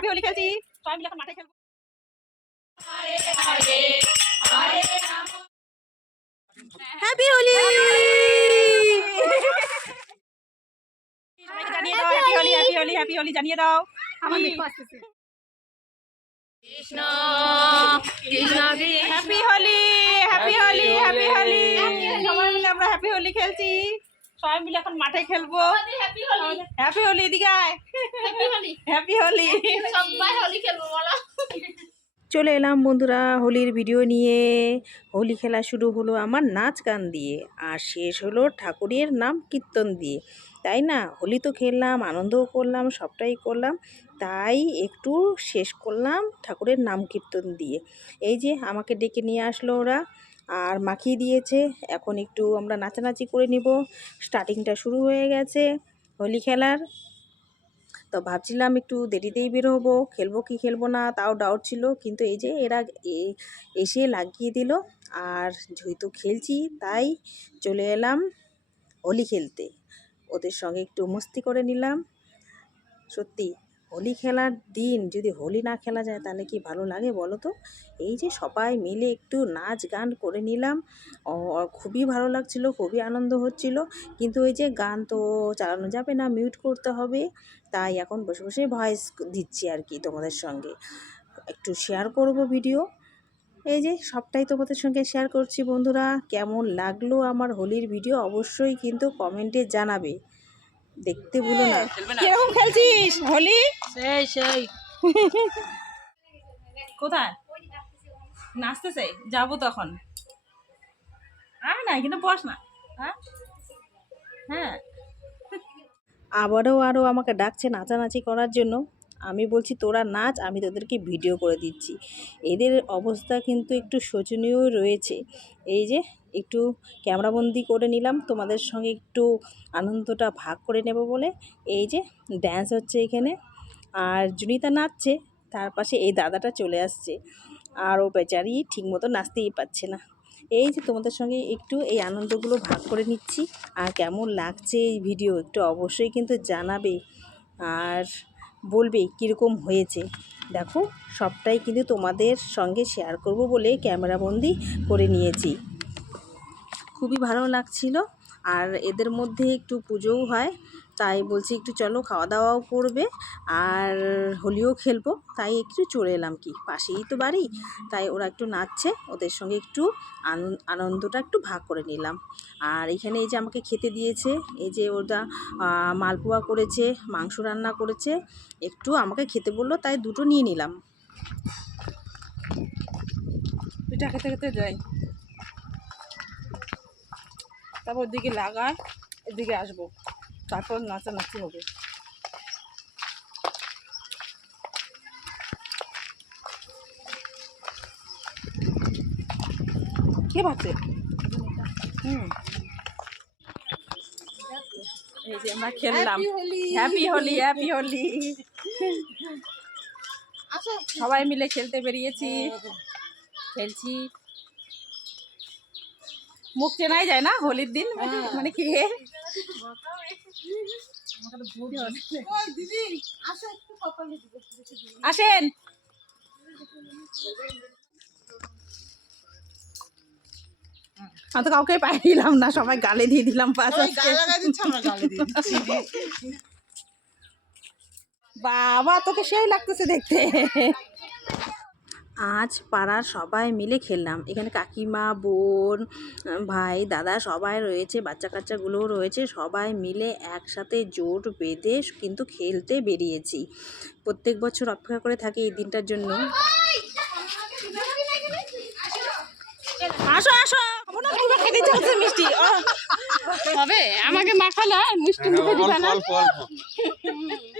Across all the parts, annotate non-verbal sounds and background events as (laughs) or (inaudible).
Happy Holi খেলছি। সবাই মিলে এখন মাঠে খেলব। হ্যাপি হোলি সবাইকে জানিয়ে দাও happy Holi happy Holi happy Holi জানিয়ে দাও। আমার মেকো Krishna Krishna happy Holi happy Holi happy Holi সবাই মিলে আমরা হ্যাপি হোলি খেলছি। সবাই মিলে এখন মাঠে খেলব। হ্যাপি হোলি হ্যাপি হোলি এদিকে আয়। হ্যাপি হোলি হ্যাপি হোলি সবাই হোলি খেলব বলো। চলে এলাম বন্ধুরা হোলির ভিডিও নিয়ে। হোলি খেলা শুরু হলো আমার নাচ গান দিয়ে আর শেষ হলো ঠাকুরের নাম কীর্তন দিয়ে। তাই না? হোলি তো খেললাম আনন্দও করলাম সবটাই করলাম। তাই একটু শেষ করলাম ঠাকুরের নাম কীর্তন দিয়ে। এই যে আমাকে ডেকে নিয়ে আসলো ওরা। আর মাখিয়ে দিয়েছে। এখন একটু আমরা নাচানাচি করে নিব। স্টার্টিংটা শুরু হয়ে গেছে হোলি খেলার। তো ভাবছিলাম একটু দেরিতেই বেরোবো, খেলব কি খেলব না তাও ডাউট ছিল। কিন্তু এই যে এরা এসে লাগিয়ে দিল আর যেহেতু খেলছি তাই চলে এলাম হোলি খেলতে। ওদের সঙ্গে একটু মস্তি করে নিলাম। সত্যি হোলি খেলার দিন। যদি হোলি না খেলা যায় তাহলে কি ভালো লাগে বলো তো? এই যে সবাই মিলে একটু নাচ গান করে নিলাম। খুবই ভালো লাগছিল, খুবই আনন্দ হচ্ছিল। কিন্তু ওই যে গান তো চালানো যাবে না, মিউট করতে হবে। তাই এখন বসে বসে ভয়েস দিচ্ছি আর কি তোমাদের সঙ্গে। একটু শেয়ার করব ভিডিও এই যে সবটাই তোমাদের সঙ্গে শেয়ার করছি বন্ধুরা। কেমন লাগল আমার হোলির ভিডিও অবশ্যই কিন্তু কমেন্টে জানাবে। দেখতে ভুলো না। কীরকম খেলছিস হোলি? সেই সেই। কোথায়? নাচতে চাই যাব তখন। আর না কিন্তু বস না। হ্যাঁ? হ্যাঁ। আবারও আরও আমাকে ডাকছে নাচানাচি করার জন্য। আমি বলছি, তোরা নাচ, আমি তোদেরকে ভিডিও করে দিচ্ছি। এদের অবস্থা কিন্তু একটু শোচনীয় রয়েছে। এই যে, একটু ক্যামেরাবন্দি করে নিলাম, তোমাদের সঙ্গে একটু আনন্দটা ভাগ করে নেব বলে। এই যে ড্যান্স হচ্ছে এখানে। আর জুনিতা নাচছে, তার পাশে এই দাদাটা চলে আসছে। আর ও বেচারি ঠিকমতো নাচতেই পারছে না। এই যে, তোমাদের সঙ্গে একটু এই আনন্দগুলো ভাগ করে নিচ্ছি। আর কেমন লাগছে এই ভিডিও, একটু অবশ্যই কিন্তু জানাবে। আর বলবে কীরকম হয়েছে। দেখো, সবটাই কিন্তু তোমাদের সঙ্গে শেয়ার করব বলে ক্যামেরাবন্দি করে নিয়েছি। খুবই ভালো লাগছিল। আর এদের মধ্যে একটু পুজোও হয়। তাই বলছি একটু চলো খাওয়া দাওয়াও করবে আর হোলিও খেলব। তাই একটু চলে এলাম কি, পাশেই তো বাড়ি। তাই ওরা একটু নাচছে, ওদের সঙ্গে একটু আনন্দ আনন্দটা একটু ভাগ করে নিলাম। আর এখানে এই যে আমাকে খেতে দিয়েছে, এই যে ওটা মালপোয়া করেছে, মাংস রান্না করেছে, একটু আমাকে খেতে বলল, তাই দুটো নিয়ে নিলাম। পিঠা খেতে খেতে যাই। তারপর ওদিকে লাগায় এদিকে আসব। তারপর নাচানাচি হবে। কে পাচ্ছে হুম। এই যে আমরা খেললাম। হ্যাপি হোলি হ্যাপি হোলি সবাই মিলে খেলতে বেরিয়েছি। খেলছি। মুখ চেনাই যায় না হোলির দিন? মানে কি? আসেন। আমি তো কাউকে পাই দিলাম না সবাই গালে দিয়ে দিলাম পাঁচ বাবা তোকে সেই লাগতেছে দেখতে। আজ পাড়ার সবাই মিলে খেললাম। এখানে কাকিমা বোন ভাই দাদা সবাই রয়েছে বাচ্চা কাচ্চাগুলোও রয়েছে। সবাই মিলে একসাথে জোট বেঁধে কিন্তু খেলতে বেরিয়েছি। প্রত্যেক বছর অপেক্ষা করে থাকি এই দিনটার জন্য। আসো আসো। খেতে চলছে মিষ্টি হবে? আমাকে মাখালো মিষ্টি মুখে দিবা না? (laughs)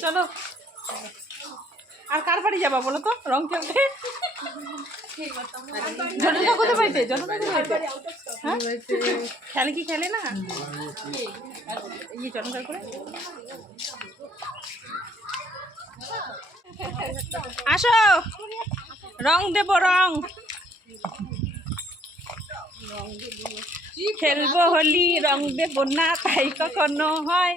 চলো। আর কার বাড়ি যাবা বলো তো? রং খেলতে জনতা কোথায় বাড়িতে জনতা কোথায় বাড়িতে হ্যাঁ? খেলে কি খেলে না? ইয়ে জনতা করে? আসো। রং দেব, রং। খেলব হোলি, রং দেব না, তাই কখনো হয়।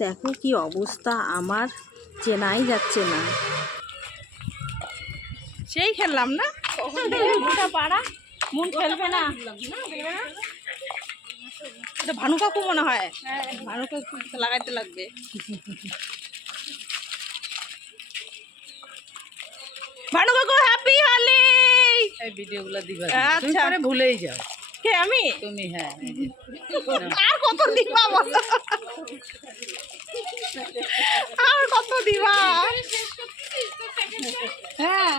দেখো কি অবস্থা আমার চেনাই যাচ্ছে না। সেই খেললাম না? গোটা পাড়া মন খেলবে না। এটা ভানু কাকু মনে হয়। ভানু কাকু লাগাইতে লাগবে। ভানু কাকু হ্যাপি হলি এই ভিডিওগুলো দিবা। আচ্ছা। ভুলেই যাও। কে আমি? তুমি হ্যাঁ। আর কত দিবা বলো? আর কত দিবা? হ্যাঁ।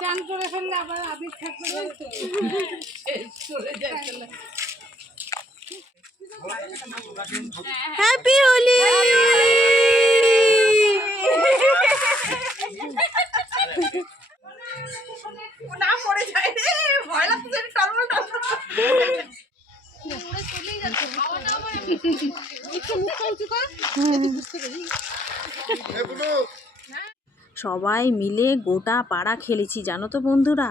চান করে ফেললে আবার আবির থাকবে তো। হ্যাপি হোলি সবাই মিলে গোটা পাড়া খেলেছি, জানো তো বন্ধুরা?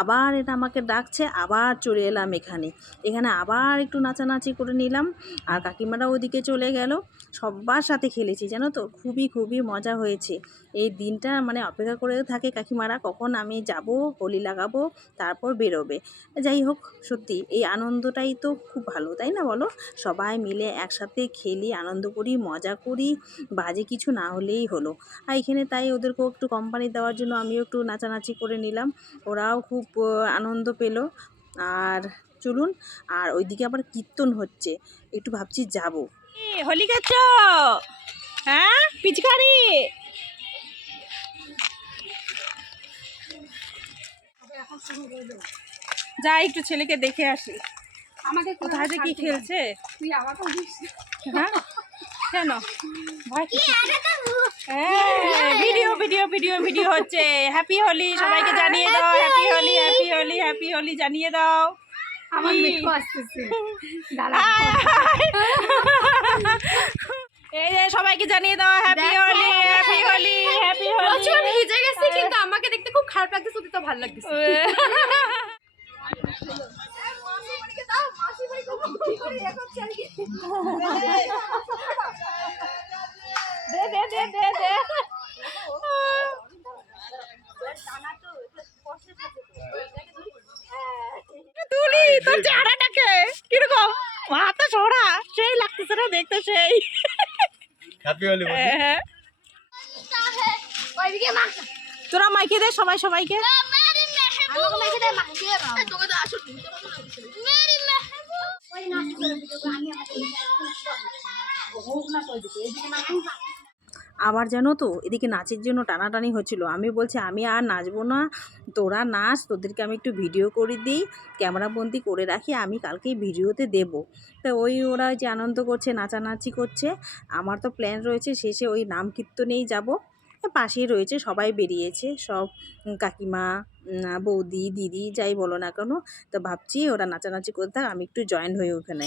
আবার এটা আমাকে ডাকছে, আবার চলে এলাম এখানে। এখানে আবার একটু নাচানাচি করে নিলাম আর কাকিমারা ওদিকে চলে গেল। সবার সাথে খেলেছি, জানো তো? খুবই খুবই মজা হয়েছে। এই দিনটা মানে অপেক্ষা করে থাকে কাকিমারা, কখন আমি যাব, হোলি লাগাবো, তারপর বেরোবে। যাই হোক, সত্যি এই আনন্দটাই তো খুব ভালো, তাই না বলো? সবাই মিলে একসাথে খেলি, আনন্দ করি, মজা করি, বাজে কিছু না হলেই হলো। আর এখানে তাই ওদেরকেও একটু কোম্পানি দেওয়ার জন্য আমিও একটু নাচানাচি করে নিলাম। ওরাও খুব আনন্দ পেল। আর চলুন আর ওইদিকে আবার কীর্তন হচ্ছে। একটু ভাবছি যাব। হোলি খেলছ? হ্যাঁ? পিচকারি? যাই একটু ছেলেকে দেখে আসি। আমাকে কোথায় যে কি খেলছে? তুই আমাকে হ্যাঁ? কেন? হ্যাঁ, ভিডিও ভিডিও ভিডিও ভিডিও হচ্ছে। হ্যাপি হোলি সবাইকে জানিয়ে দাও। Happy Holi happy Holi happy Holi জানিয়ে দাও। আমার (laughs) এই যে সবাইকে জানিয়ে দাও happy Holi happy Holi happy Holi ভিজে গেছে কিন্তু আমাকে দেখতে খুব খারাপ লাগতেছে তো ভালো লাগতেছে। (laughs) দে দে দে দে দে তুলি তোর চেহারাটাকে কীরকম? মাথা সরা সেই লাগতেছে না দেখতে সেই। হ্যাপি হলি হ্যাঁ। তোরা মাইকে দে সবাই সবাইকে। আবার জানো তো এদিকে নাচের জন্য টানাটানি হচ্ছিল। আমি বলছি আমি আর নাচবো না তোরা নাচ তোদেরকে আমি একটু ভিডিও করে দিই ক্যামেরাবন্দি করে রাখি আমি কালকেই ভিডিওতে দেব। তা ওই ওরা যে আনন্দ করছে নাচানাচি করছে আমার তো প্ল্যান রয়েছে শেষে ওই নাম কীর্তনেই যাব। পাশেই রয়েছে সবাই বেরিয়েছে সব কাকিমা বৌদি দিদি যাই বলো না কেন তো ভাবছি ওরা নাচানাচি করতে থাক আমি একটু জয়েন হয়ে ওখানে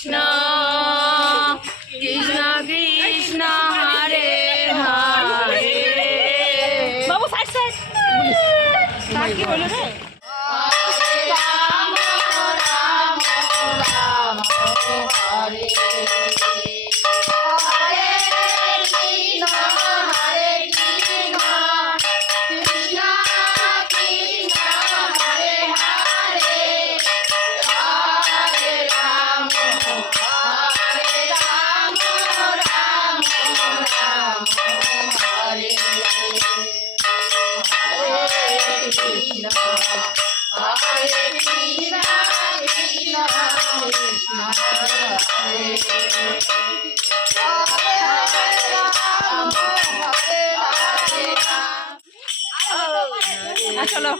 কৃষ্ণ কৃষ্ণ কৃষ্ণ হরে হরে। বাবু সাইড সাইড কি বলো রে চলো।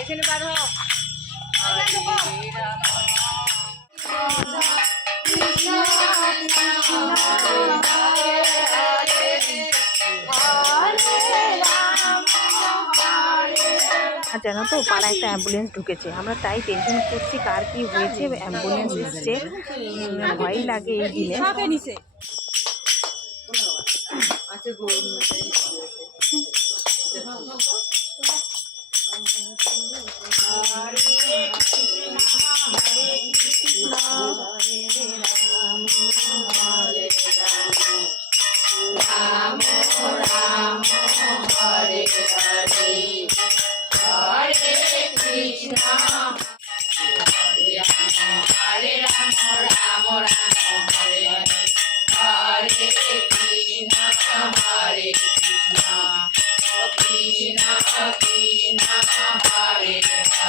এখানে বার হও জানো তো পাড়ায় একটা অ্যাম্বুলেন্স ঢুকেছে। আমরা তাই টেনশন করছি কার কি হয়েছে অ্যাম্বুলেন্স এসছে। ভয় লাগে এই দিনে।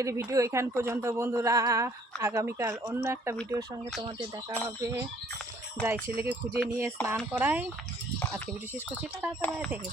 আজকের ভিডিও এখান পর্যন্ত, বন্ধুরা। আগামীকাল অন্য একটা ভিডিওর সঙ্গে তোমাদের দেখা হবে। যাই ছেলেকে খুঁজে নিয়ে স্নান করাই। আজকে ভিডিও শেষ করছি। Tata bye thank